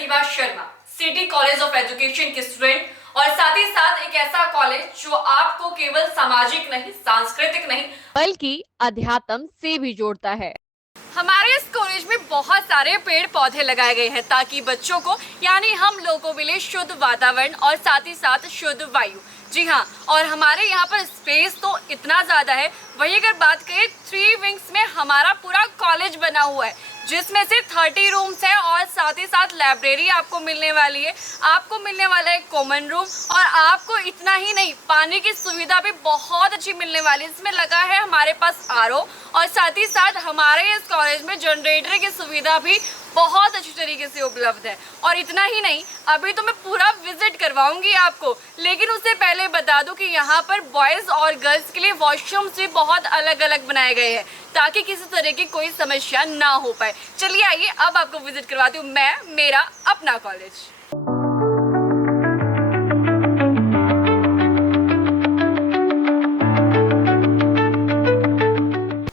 Pratibha Sharma, city college of education की student और साथ ही साथ एक ऐसा कॉलेज जो आपको केवल सामाजिक नहीं, सांस्कृतिक नहीं बल्कि अध्यात्म से भी जोड़ता है। हमारे इस कॉलेज में बहुत सारे पेड़ पौधे लगाए गए हैं ताकि बच्चों को यानी हम लोगों को मिले शुद्ध वातावरण और साथ ही साथ शुद्ध वायु। जी हाँ, और हमारे यहाँ पर स्पेस तो इतना ज़्यादा है। वही अगर बात करें 3 विंग्स में हमारा पूरा कॉलेज बना हुआ है, जिसमें से 30 रूम्स है और साथ ही साथ लाइब्रेरी आपको मिलने वाली है। आपको मिलने वाला है कॉमन रूम और आपको इतना ही नहीं, पानी की सुविधा भी बहुत अच्छी मिलने वाली है। इसमें लगा है हमारे पास आरओ और साथ ही साथ हमारे इस कॉलेज में जनरेटर की सुविधा भी बहुत अच्छी तरीके से उपलब्ध है। और इतना ही नहीं, अभी तो मैं पूरा विजिट करवाऊंगी आपको, लेकिन उससे पहले बता दूं कि यहाँ पर बॉयज़ और गर्ल्स के लिए वॉशरूम्स भी बहुत अलग अलग बनाए गए हैं ताकि किसी तरह की कोई समस्या ना हो पाए। चलिए आइए अब आपको विजिट करवाती हूँ मैं मेरा अपना कॉलेज।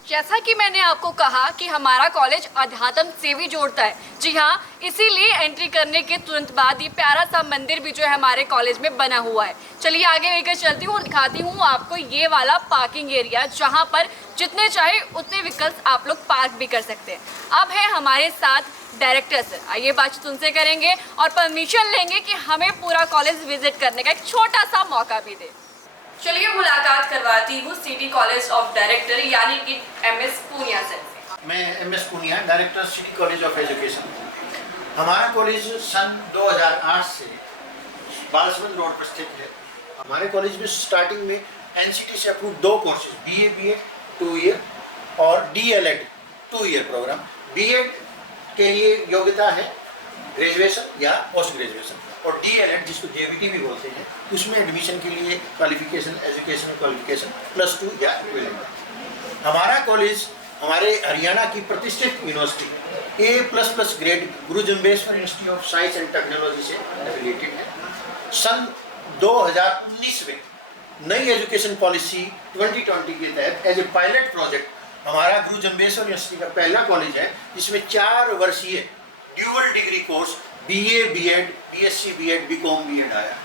जैसा कि मैंने आपको कहा कि हमारा कॉलेज अध्यात्म से भी जोड़ता है। जी हाँ, इसीलिए एंट्री करने के तुरंत बाद ये प्यारा सा मंदिर भी जो है हमारे कॉलेज में बना हुआ है। चलिए आगे लेकर चलती हूँ और दिखाती हूँ आपको ये वाला पार्किंग एरिया, जहाँ पर जितने चाहे उतने व्हीकल्स आप लोग पार्क भी कर सकते हैं। अब है हमारे साथ डायरेक्टर सर, आइए बातचीत उनसे करेंगे और परमिशन लेंगे कि हमें पूरा कॉलेज विजिट करने का एक छोटा सा मौका भी दे। चलिए मुलाकात करवाती हूँ सिटी कॉलेज ऑफ डायरेक्टर यानी कि एमएस पूनिया सर से। मैं MS Punia, director city college of education. हमारा कॉलेज सन 2008 से बालसमंद रोड पर स्थित है। हमारे कॉलेज में स्टार्टिंग में एनसीटी से approve 2 courses, BA BEd 2 year और डीएलएड 2 ईयर प्रोग्राम। बीएड के लिए योग्यता है ग्रेजुएशन या पोस्ट ग्रेजुएशन, और डीएलएड जिसको जेवीटी भी बोलते हैं, उसमें एडमिशन के लिए क्वालिफिकेशन एजुकेशनल क्वालिफिकेशन +2 या इक्विवेलेंट। हमारा कॉलेज हमारे हरियाणा की प्रतिष्ठित university A++ grade Guru Jambheshwar institute of science and technology से एफिलिएटेड है। सन 2019 में नई एजुकेशन पॉलिसी 2020 के तहत एज ए पायलट प्रोजेक्ट हमारा गुरु जम्बेश्वर यूनिवर्सिटी का पहला कॉलेज है जिसमें 4 वर्षीय dual degree course BA BEd BSc BEd BCom BEd आया।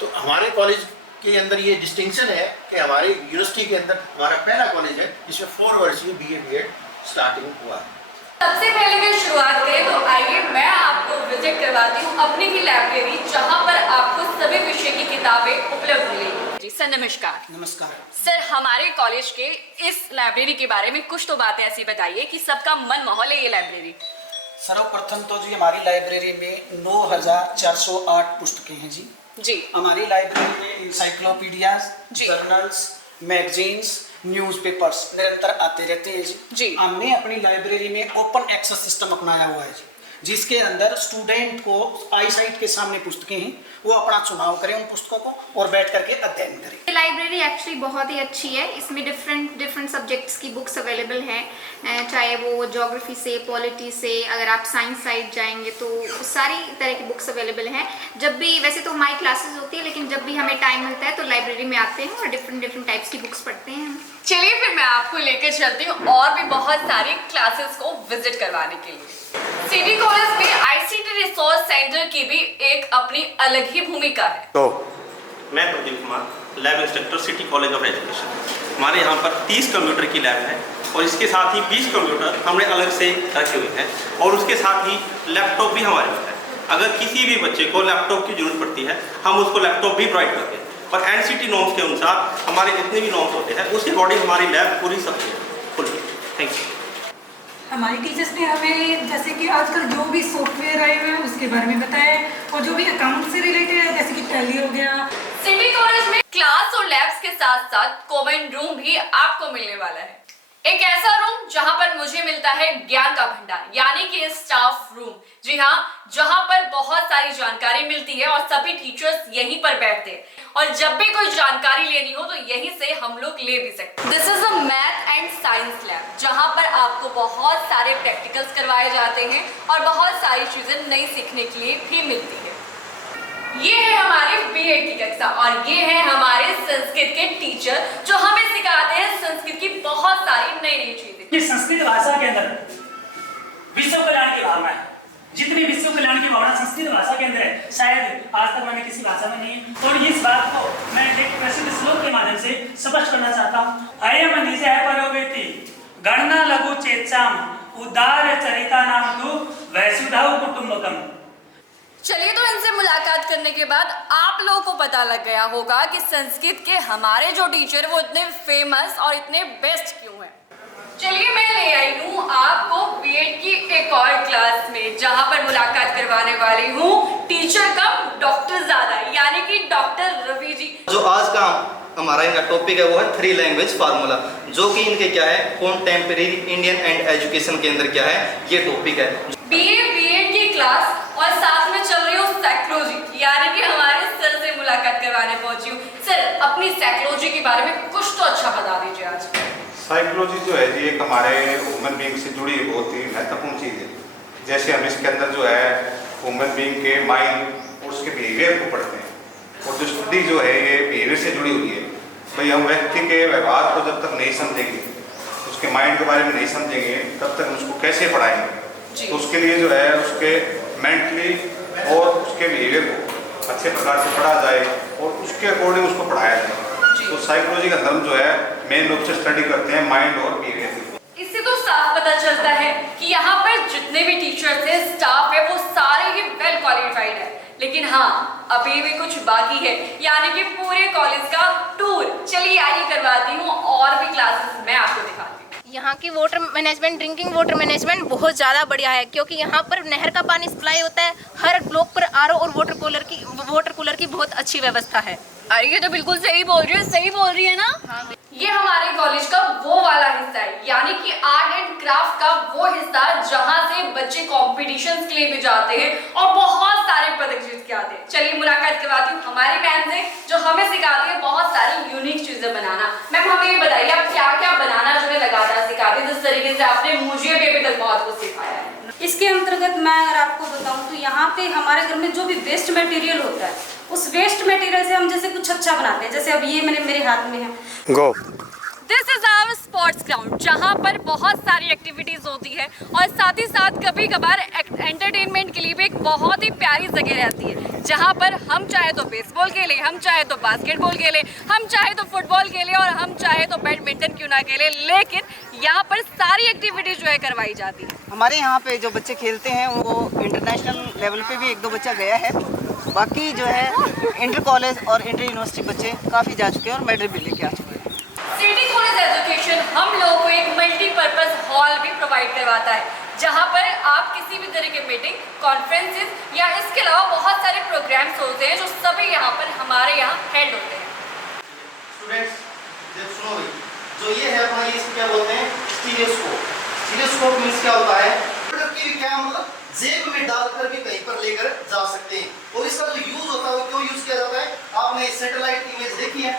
तो हमारे कॉलेज के अंदर ये डिस्टिंक्शन है कि हमारे यूनिवर्सिटी के अंदर हमारा पहला कॉलेज है जिसमें 4 वर्षीय बीए बीएड स्टार्टिंग हुआ है। सबसे पहले मैं शुरुआत करें तो आइए मैं आपको विजिट करवाती हूँ अपनी ही लाइब्रेरी, जहाँ पर आपको सभी विषय की किताबें उपलब्ध मिलेंगी। जी सर नमस्कार। नमस्कार सर, हमारे कॉलेज के इस लाइब्रेरी के बारे में कुछ तो बातें ऐसी बताइए कि सबका मन मोहल है ये लाइब्रेरी। सर्वप्रथम तो जी हमारी लाइब्रेरी में 9408 पुस्तकें हैं जी। हमारी लाइब्रेरी में इंसाइक्लोपीडियाज, जर्नल्स, मैगजीन्स, न्यूज़पेपर्स निरंतर आते रहते हैं जी। हमने अपनी लाइब्रेरी में ओपन एक्सेस सिस्टम अपनाया हुआ है जी, जिसके अंदर स्टूडेंट को आई साइट के सामने पुस्तकें हैं, वो अपना चुनाव करें उन पुस्तकों को और बैठ करके अध्ययन करें। लाइब्रेरी एक्चुअली बहुत ही अच्छी है। इसमें डिफरेंट सब्जेक्ट्स की बुक्स अवेलेबल हैं, चाहे वो ज्योग्राफी से, पॉलिटी से, अगर आप साइंस साइड जाएंगे तो सारी तरह की बुक्स अवेलेबल हैं। जब भी, वैसे तो हमारी क्लासेस होती है, लेकिन जब भी हमें टाइम मिलता है तो लाइब्रेरी में आते हैं और डिफरेंट टाइप्स की बुक्स पढ़ते हैं। चलिए फिर मैं आपको लेकर चलती हूँ और भी बहुत सारी क्लासेस को विजिट करवाने के लिए। सिटी कॉलेज में आईसीटी रिसोर्स सेंटर की भी एक अपनी अलग ही भूमिका है। तो मैं Pradeep Kumar, lab instructor city college of education. हमारे यहाँ पर 30 कंप्यूटर की लैब है और इसके साथ ही 20 कंप्यूटर हमने अलग से रखे हुए हैं और उसके साथ ही लैपटॉप भी हमारे पास है। अगर किसी भी बच्चे को लैपटॉप की जरूरत पड़ती है हम उसको लैपटॉप भी प्रोवाइड करते हैं, और एनसीटी नॉर्म्स के अनुसार हमारे जितने भी नॉर्म्स होते हैं उसके अकॉर्डिंग हमारी लैब पूरी सब खुली है। Thank you. हमारी टीचर्स ने हमें जैसे कि आजकल जो भी सॉफ्टवेयर आए हुए हैं उसके बारे में बताया, और जो भी अकाउंट से रिलेटेड है जैसे कि टैली हो गया। सिटी कॉलेज में क्लास और लैब्स के साथ साथ कॉमन रूम भी आपको मिलने वाला है। एक ऐसा रूम जहां पर मुझे मिलता है ज्ञान का भंडार यानी कि स्टाफ रूम। जी हाँ, जहां पर बहुत सारी जानकारी मिलती है और सभी टीचर्स यहीं पर बैठते हैं और जब भी कोई जानकारी लेनी हो तो यहीं से हम लोग ले भी सकते हैं। This is a math and science lab, जहां पर आपको बहुत सारे प्रैक्टिकल्स करवाए जाते हैं और बहुत सारी चीजें नई सीखने के लिए भी मिलती है। ये है हमारे बीएड की कक्षा और ये है हमारे संस्कृत के टीचर जो हमें सिखाते हैं संस्कृत की बहुत सारी नई चीजें। संस्कृत भाषा के अंदर विश्व कल्याण की भावना है। जितनी विश्व कल्याण की भावना संस्कृत भाषा के अंदर है, शायद आज तक मैंने किसी भाषा में नहीं है। और इस बात को मैं एक प्रसिद्ध श्लोक के माध्यम से स्पष्ट करना चाहता हूँ। अयम निज है परोवेति गणना लघु चेचाम उदार चरिता नाम तु वैसुधाव कुटुंबकम। चलिए, तो इनसे मुलाकात करने के बाद आप लोगों को पता लग गया होगा कि संस्कृत के हमारे जो टीचर वो इतने फेमस और इतने बेस्ट क्यों हैं। चलिए, मैं ले आई हूँ आपको बीएड की एक और क्लास में, जहाँ पर मुलाकात करवाने वाली हूँ टीचर कम डॉक्टर ज़्यादा, यानी कि डॉक्टर रवि जी। जो आज का हमारा इनका टॉपिक है वो है 3 लैंग्वेज फार्मूला, जो कि इनके क्या है कॉन्टेम्परेरी इंडियन एंड एजुकेशन के अंदर क्या है ये टॉपिक है। बीएड की क्लास और साथ में चल रही हूँ साइकोलॉजी, यानी कि हमारे सर से मुलाकात करवाने पहुंची हूँ। सर, अपनी साइकोलॉजी के बारे में कुछ तो अच्छा बता दीजिए आज। साइकोलॉजी जो है जी एक हमारे ह्यूमन बीइंग से जुड़ी बहुत ही महत्वपूर्ण चीज़ है। जैसे हम इसके अंदर जो है ह्यूमन बीइंग के माइंड और उसके बिहेवियर को पढ़ते हैं, और जो स्टडी जो है ये बिहेवियर से जुड़ी हुई है। भाई हम व्यक्ति के व्यवहार को जब तक नहीं समझेंगे, उसके माइंड के बारे में नहीं समझेंगे, तब तक हम उसको कैसे पढ़ाएंगे। तो उसके लिए जो है उसके मेंटली और उसके बिहेवियर को अच्छे प्रकार से पढ़ा जाए और उसके अकॉर्डिंग उसको पढ़ाया जाए। तो साइकोलॉजी का धर्म जो है मेन रूप से स्टडी करते हैं माइंड और बिहेवियर। इससे तो साफ पता चलता है कि यहाँ पर जितने भी टीचर्स हैं, स्टाफ है, वो सारे ही वेल क्वालिफाइड है। लेकिन हाँ, अभी भी कुछ बाकी है, यानी कि पूरे कॉलेज का टूर। चलिए आइए करवाती हूँ और भी क्लासेस मैं आपको दिखाती हूँ। यहाँ की water management, drinking water management बहुत ज़्यादा बढ़िया है, क्योंकि यहाँ पर नहर का पानी सप्लाई होता है। हर ब्लॉक पर आरओ और वाटर कूलर की बहुत अच्छी व्यवस्था है। अरे ये तो बिल्कुल सही बोल रही है ना। हाँ। ये हमारे कॉलेज का वो वाला हिस्सा है, यानी कि आर्ट एंड क्राफ्ट का वो हिस्सा जहाँ से बच्चे कॉम्पिटिशन्स के लिए भी जाते हैं और बहुत सारे पदक जीत के आते हैं। चलिए मुलाकात करवाती हूँ हमारी मैम से, जो हमें सिखाती है बहुत सारी यूनिक चीजें बनाना। मैम, हमें ये बताइए आप क्या क्या बनाना जो है लगातार सिखाते हैं, जिस तरीके से आपने मुझे भी अभी तक बहुत कुछ सिखाया है। इसके अंतर्गत मैं अगर आपको बताऊं तो यहाँ पे हमारे घर में जो भी वेस्ट मटेरियल होता है, उस वेस्ट मटेरियल से हम जैसे कुछ अच्छा बनाते हैं। जैसे अब ये मेरे हाथ में है। Go. This is our sports ground, जहाँ पर बहुत सारी एक्टिविटीज होती है और साथ ही साथ कभी कभार एंटरटेनमेंट के लिए भी एक बहुत ही प्यारी जगह रहती है, जहाँ पर हम चाहे तो बेसबॉल खेलें, हम चाहे तो बास्केटबॉल खेलें, हम चाहे तो फुटबॉल खेलें और हम चाहे तो बैडमिंटन क्यों ना खेलें, लेकिन यहाँ पर सारी एक्टिविटी जो है करवाई जाती है। हमारे यहाँ पे जो बच्चे खेलते हैं वो इंटरनेशनल लेवल पे भी 1-2 बच्चा गया है। बाकी जो है इंटर कॉलेज और इंटर यूनिवर्सिटी बच्चे काफ़ी जा चुके हैं और मेडल भी लेके आ चुके हैं। सिटी कॉलेज एजुकेशन हम लोगों को एक मल्टीपर्पज हॉल भी प्रोवाइड करवाता है, जहाँ पर आप किसी भी तरह के मीटिंग, कॉन्फ्रेंसेस या इसके अलावा बहुत सारे प्रोग्राम्स होते हैं जो सभी यहाँ पर हमारे यहाँ हेल्ड होते हैं। स्टूडेंट्स जब सुनो भाई, जो ये है अपना, ये इसको क्या बोलते हैं स्टीरियोस्कोप। स्टीरियोस्कोप मींस क्या होता है कि क्या मतलब जेब में डालकर भी कहीं पर लेकर जा सकते हैं। और इसका जो यूज होता है वो क्यों यूज किया जाता है, आपने सैटेलाइट इमेज देखी है,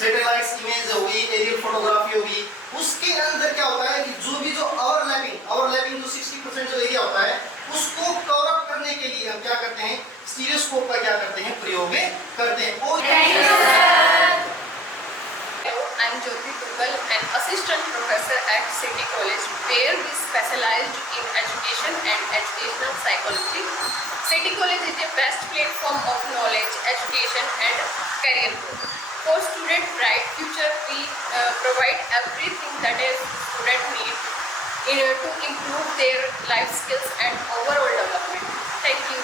सैटेलाइट्स इमेज होगी, एरियल फोटोग्राफी होगी, उसके अंदर क्या होता है कि जो ओवरलैपिंग जो 60% जो एरिया होता है उसको कवर अप करने के लिए हम क्या करते हैं, स्टीरियोस्कोप का क्या करते हैं, प्रयोग करते हैं। और I am Jyoti Tugal, an assistant professor at City College, where we specialized in education and educational psychology. City College is the best platform of knowledge, education and career growth. For student bright future, we provide everything that a student needs to improve their life skills and overall development. Thank you.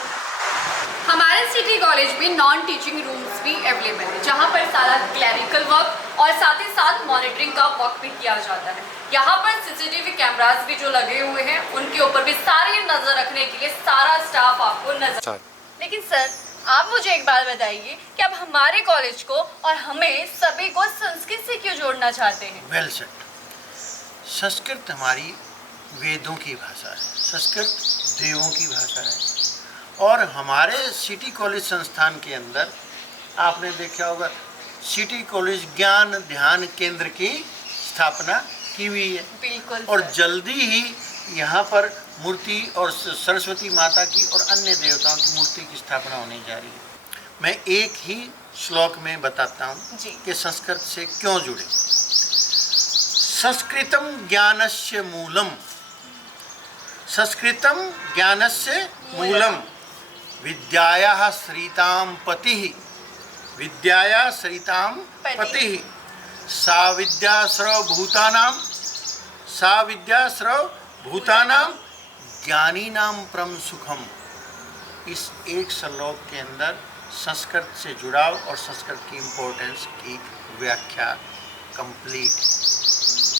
हमारे city college में non teaching rooms भी available है, जहाँ पर सारा clerical work और साथ ही साथ मॉनिटरिंग का वर्क भी किया जाता है। यहाँ पर सीसीटीवी कैमरास भी जो लगे हुए हैं, उनके ऊपर भी सारी नजर रखने के लिए सारा स्टाफ आपको नजर। लेकिन सर, आप मुझे एक बात बताइए कि अब हमारे कॉलेज को और हमें सभी को संस्कृत से क्यों जोड़ना चाहते हैं? Well set. संस्कृत हमारी वेदों की भाषा है, संस्कृत देवों की भाषा है। और हमारे सिटी कॉलेज संस्थान के अंदर आपने देखा होगा सिटी कॉलेज ज्ञान ध्यान केंद्र की स्थापना की हुई है। बिल्कुल। और जल्दी ही यहाँ पर मूर्ति और सरस्वती माता की और अन्य देवताओं की मूर्ति की स्थापना होने जा रही है। मैं एक ही श्लोक में बताता हूँ कि संस्कृत से क्यों जुड़े। संस्कृतम ज्ञानस्य मूलम, संस्कृतम ज्ञानस्य मूलम। विद्यायाः सरितां पतिः, विद्याया सरितां पतिः, सा विद्या सर्वभूतानां, सा विद्या सर्वभूतानां ज्ञानीनां परम सुखम। इस एक श्लोक के अंदर संस्कृत से जुड़ाव और संस्कृत की इम्पोर्टेंस की व्याख्या कंप्लीट